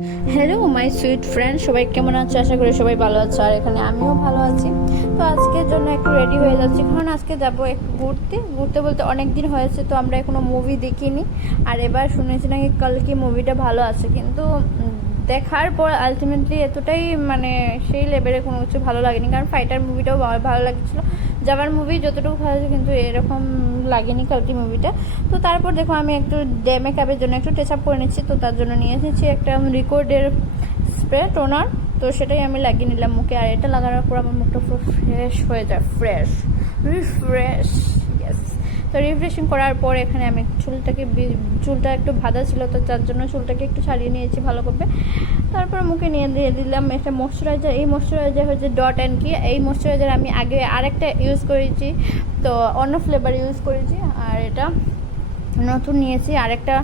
Hello my sweet friend সবাই কেমন আছে? আশা করি সবাই ভালো আছে, আর এখানে আমিও ভালো আছি। তো আজকের জন্য একটু রেডি হয়ে যাচ্ছি। কারণ আজকে যাব একটু ঘুরতে। ঘুরতে বলতে অনেক দিন হয়েছে, তো আমরা এখনও মুভি দেখিনি। আর এবার শুনেছি নাকি কালকে মুভিটা ভালো আছে। কিন্তু দেখার পর আলটিমেটলি এতটাই মানে সেই লেভেলে কোনো কিছু ভালো লাগেনি। কারণ ফাইটার মুভিটাও ভালো লাগছিল। যাবার মুভি যতটুকু ভালো কিন্তু এরকম লাগেনি কালকে মুভিটা তো তারপর দেখো আমি একটু ডে মেকআপের জন্য একটু টেচ আপ করে নিচ্ছি, তো তার জন্য নিয়ে এসেছি একটা রিকর্ডের স্প্রে টোনার তো সেটাই আমি লাগিয়ে নিলাম মুখে। আর এটা লাগানোর পর আমার মুখটা পুরো ফ্রেশ হয়ে যায় ফ্রেশ রিফ্রেশ ইয়েস তো রিফ্রেশিং করার পর এখানে আমি চুলটাকে চুলটা একটু ভাজা ছিল, তো তার জন্য চুলটাকে একটু ছাড়িয়ে নিয়েছি ভালো করে। তারপর মুখে নিয়ে দিয়ে দিলাম একটা ময়শ্চারাইজার এই ময়শ্চারাইজার হচ্ছে ডট অ্যান্ড কি এই ময়শ্চারাইজার আমি আগে আরেকটা ইউজ করেছি, তো অন্য ফ্লেভার ইউজ করেছি, আর এটা নতুন নিয়েছি, আরেকটা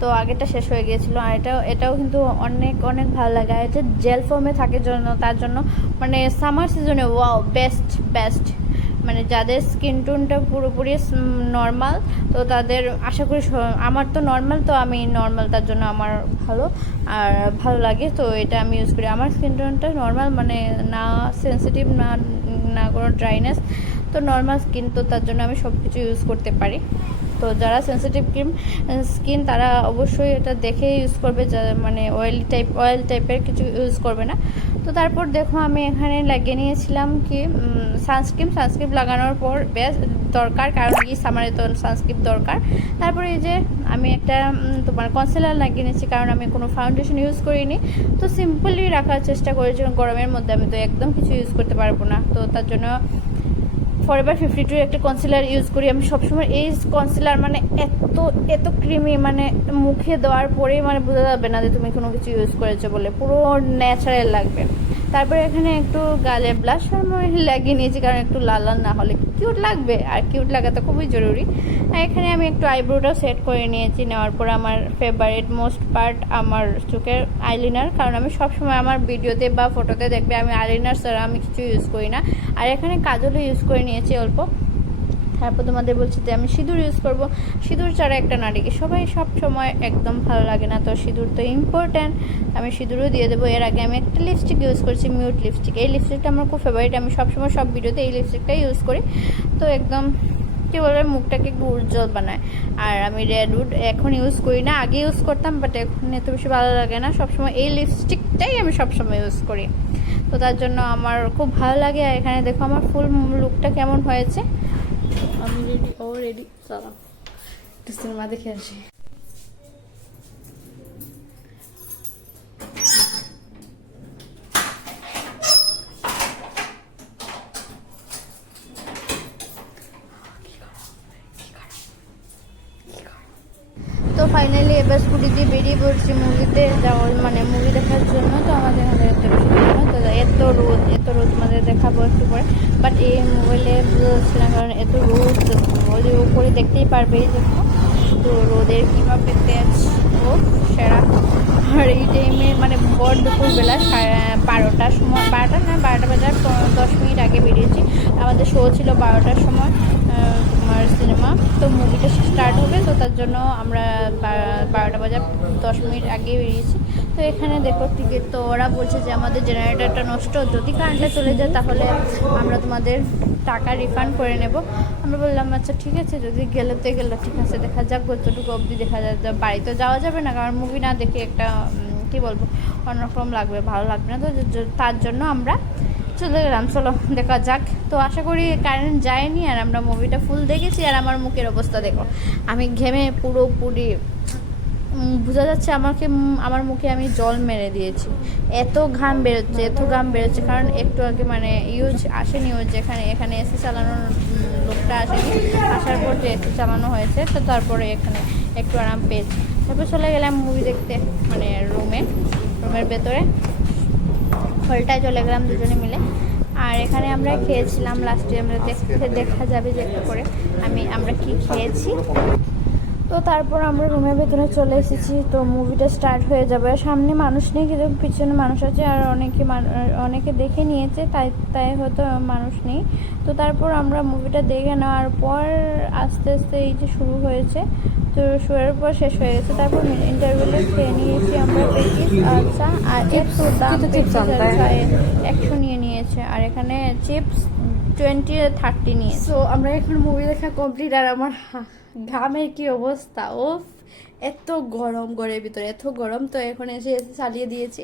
তো আগেরটা শেষ হয়ে গিয়েছিল, আর এটাও এটাও কিন্তু অনেক অনেক ভালো লাগে। আর এটা জেল ফর্মে থাকে জন্য, তার জন্য মানে সামার সিজনে ওয়াও বেস্ট বেস্ট মানে যাদের স্কিন টোনটা পুরোপুরি নর্মাল তো তাদের আশা করি আমার তো নর্মাল তো আমি নর্মাল তার জন্য আমার ভালো। আর ভালো লাগে, তো এটা আমি ইউজ করি। আমার স্কিন টোনটা নর্মাল মানে না সেন্সিটিভ না না কোনো ড্রাইনেস তো নর্মাল স্কিন তো তার জন্য আমি সব কিছু ইউজ করতে পারি। তো যারা সেন্সিটিভ ক্রিম স্কিন তারা অবশ্যই এটা দেখে ইউজ করবে মানে অয়েলি টাইপ অয়েল টাইপের কিছু ইউজ করবে না। তো তারপর দেখো আমি এখানে লাগিয়ে নিয়েছিলাম কি সানস্ক্রিন সানস্ক্রিন লাগানোর পর বেশ দরকার, কারণ এই সামারে তো সানস্ক্রিন দরকার। তারপরে এই যে আমি একটা তোমার কনসিলার লাগিয়ে নিয়েছি, কারণ আমি কোনো ফাউন্ডেশন ইউজ করিনি। তো সিম্পলি রাখার চেষ্টা করেছিলাম, গরমের মধ্যে আমি তো একদম কিছু ইউজ করতে পারব না। তো তার জন্য ফরএভার ফিফটি টু একটা কনসিলার ইউজ করি। আমি সবসময় এই কনসিলার মানে এত এত ক্রিমি মানে মুখে দেওয়ার পরেই মানে বোঝা যাবে না যে তুমি কোনো কিছু ইউজ করেছ বলে। পুরো ন্যাচারাল লাগবে। তারপরে এখানে একটু গালে ব্লাশ লাগিয়ে নিয়েছি, কারণ একটু লাল লাল না হলে কিউট লাগবে, আর কিউট লাগাতে খুবই জরুরি। এখানে আমি একটু আইব্রোটাও সেট করে নিয়েছি, নেওয়ার পর আমার ফেভারিট মোস্ট পার্ট আমার চোখের আইলিনার কারণ আমি সবসময় আমার ভিডিওতে বা ফটোতে দেখবে আমি আইলিনার ছাড়া আমি কিছু ইউজ করি না। আর এখানে কাজলও ইউজ করে নিয়েছি অল্প। তারপর তোমাদের বলছি যে আমি সিঁদুর ইউজ করব। সিঁদুর ছাড়া একটা নারীকে সবাই সব সময় একদম ভালো লাগে না। তো সিঁদুর তো ইম্পর্ট্যান্ট আমি সিঁদুরও দিয়ে দেবো। এর আগে আমি একটা লিপস্টিক ইউজ করছি মিউট লিপস্টিক এই লিপস্টিকটা আমার খুব ফেভারিট আমি সবসময় সব ভিডিওতে এই লিপস্টিকটাই ইউজ করি। তো একদম কী বলবে, মুখটাকে একটু উজ্জ্বল বানায়। আর আমি রেডউড এখন ইউজ করি না। আগে ইউজ করতাম বাট এখন এত বেশি ভালো লাগে না। সবসময় এই লিপস্টিকটাই আমি সবসময় ইউজ করি। তো তার জন্য আমার খুব ভালো লাগে। আর এখানে দেখো আমার ফুল লুকটা কেমন হয়েছে। আমি রেডি ও রেডি চলো একটু সিনেমা দেখে আসি। তো ফাইনালি এবার স্কুটি দিয়ে বেরিয়ে পড়ছি মুভিতে যাওয়ার মানে মুভি দেখার জন্য তো আমাদের এখানে না, তো এত রোদ এত রোদ আমাদের দেখাবো একটু পরে। বাট এই মোবাইলে বুঝতে না কারণ এত রোদ যে উপরে দেখতেই পারবে দেখো। তো রোদের কীভাবে তেজ ও সেরা। আর এই টাইমে মানে বড় দুপুরবেলা বারোটার সময়, বারোটা না, বারোটা বাজার দশ মিনিট আগে বেরিয়েছি। আমাদের শো ছিল বারোটার সময় তোমার সিনেমা তো মুভিটা স্টার্ট হবে, তো তার জন্য আমরা বারোটা বাজার দশ মিনিট আগে বেরিয়েছি। তো এখানে দেখো টিকিট তো ওরা বলছে যে আমাদের জেনারেটরটা নষ্ট, যদি কারেন্টটা চলে যায় তাহলে আমরা তোমাদের টাকা রিফান্ড করে নেব। আমরা বললাম আচ্ছা ঠিক আছে, যদি গেলে তো গেলো, ঠিক আছে, দেখা যাক যতটুকু অবধি দেখা যায়। বাড়িতে যাওয়া যাবে না, কারণ মুভি না দেখে একটা কি বলব, অন্যরকম লাগবে, ভালো লাগবে না। তো তার জন্য আমরা চলে গেলাম। চলো, দেখা যাক। তো আশা করি কারেন্ট যায়নি, আর আমরা মুভিটা ফুল দেখেছি, আর আমার মুখের অবস্থা দেখো। আমি ঘেমে পুরোপুরি বোঝা যাচ্ছে আমাকে আমার মুখে আমি জল মেরে দিয়েছি। এত ঘাম বেরোচ্ছে, এত ঘাম বেরোচ্ছে, কারণ একটু আগে মানে ইউজ আসেনি ওই যেখানে এখানে এসি চালানোর লোকটা আসেনি। আসার পর যে এসি চালানো হয়েছে, তো তারপরে এখানে একটু আরাম পেয়েছি। তারপর চলে গেলাম মুভি দেখতে মানে রুমে রুমের ভেতরে। হলটায় চলে গেলাম দুজনে মিলে। আর এখানে আমরা খেয়েছিলাম লাস্টে আমরা দেখতে, দেখা যাবে যে একটু করে আমি, আমরা কি খেয়েছি। তো তারপর আমরা রুমের ভেতরে চলে এসেছি। তো মুভিটা স্টার্ট হয়ে যাবে। আর সামনে মানুষ নেই কিন্তু পিছনে মানুষ আছে আর অনেকে অনেকে দেখে নিয়েছে তাই তাই হয়তো মানুষ নেই। তো তারপর আমরা মুভিটা দেখে নেওয়ার পর আস্তে আস্তে এই যে শুরু হয়েছে তো শোয়ার পর শেষ হয়ে গেছে। তারপর ইন্টারভিউলে খেয়ে নিয়েছি আমরা পেটিস আর আর একশো দাম পেটিস একশো নিয়ে নিয়েছে। আর এখানে চিপস টোয়েন্টি থার্টি নিয়ে। সো আমরা এখন মুভি দেখা কমপ্লিট আর আমার ঘামের কি অবস্থা? ও এত গরম ঘরের ভিতরে, এত গরম। তো এখন এসে এসে চালিয়ে দিয়েছি।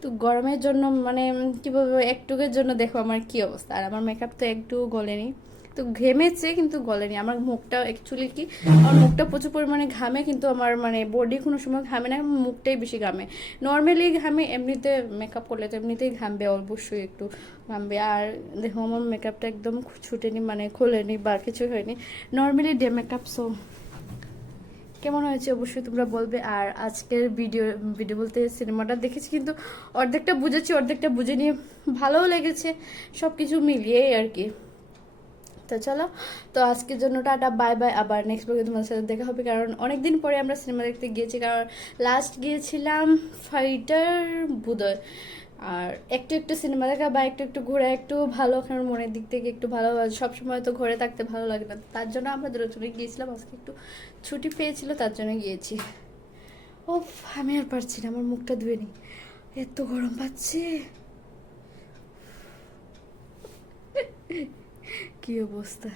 তো গরমের জন্য মানে কী বলব, একটুকের জন্য দেখো আমার কি অবস্থা। আর আমার মেকআপ তো একটু গলেনি। তো ঘেমেছে, কিন্তু গলেনি। আমার মুখটা অ্যাকচুয়ালি কি, আমার মুখটা প্রচুর পরিমাণে ঘামে, কিন্তু আমার মানে বডি কোনো সময় ঘামে না মুখটাই বেশি ঘামে। নর্মালি ঘামে, এমনিতে মেকআপ করলে তো এমনিতেই ঘামবে, অবশ্যই একটু ঘামবে। আর দেখো, আমার মেকআপটা একদম ছুটেনি মানে খোলেনি বা কিছু হয়নি। নর্মালি ডে মেকআপ সো কেমন হয়েছে অবশ্যই তোমরা বলবে। আর আজকের ভিডিও ভিডিও বলতে সিনেমাটা দেখেছি, কিন্তু অর্ধেকটা বুঝেছি, অর্ধেকটা বুঝে নিয়ে ভালোও লেগেছে সব কিছু মিলিয়েই আর কি। তো চলো, তো আজকের জন্য টাটা বাই বাই আবার নেক্সট ব্লগে তোমাদের সাথে দেখা হবে, কারণ অনেক দিন পরে আমরা সিনেমা দেখতে গিয়েছি, কারণ লাস্ট গিয়েছিলাম ফাইটার বুধয় আর একটু একটু সিনেমা দেখা বা একটু একটু ঘোরা, একটু ভালো কারণ মনের দিক থেকে একটু ভালো, সব সময় তো ঘরে থাকতে ভালো লাগে না, তার জন্য আমরা দুজনে গিয়েছিলাম, আজকে একটু ছুটি পেয়েছিল, তার জন্য গিয়েছি। ও আমি আর পারছি না, আমার মুখটা ধুয়ে নি এত গরম পাচ্ছে। কি অবস্থা?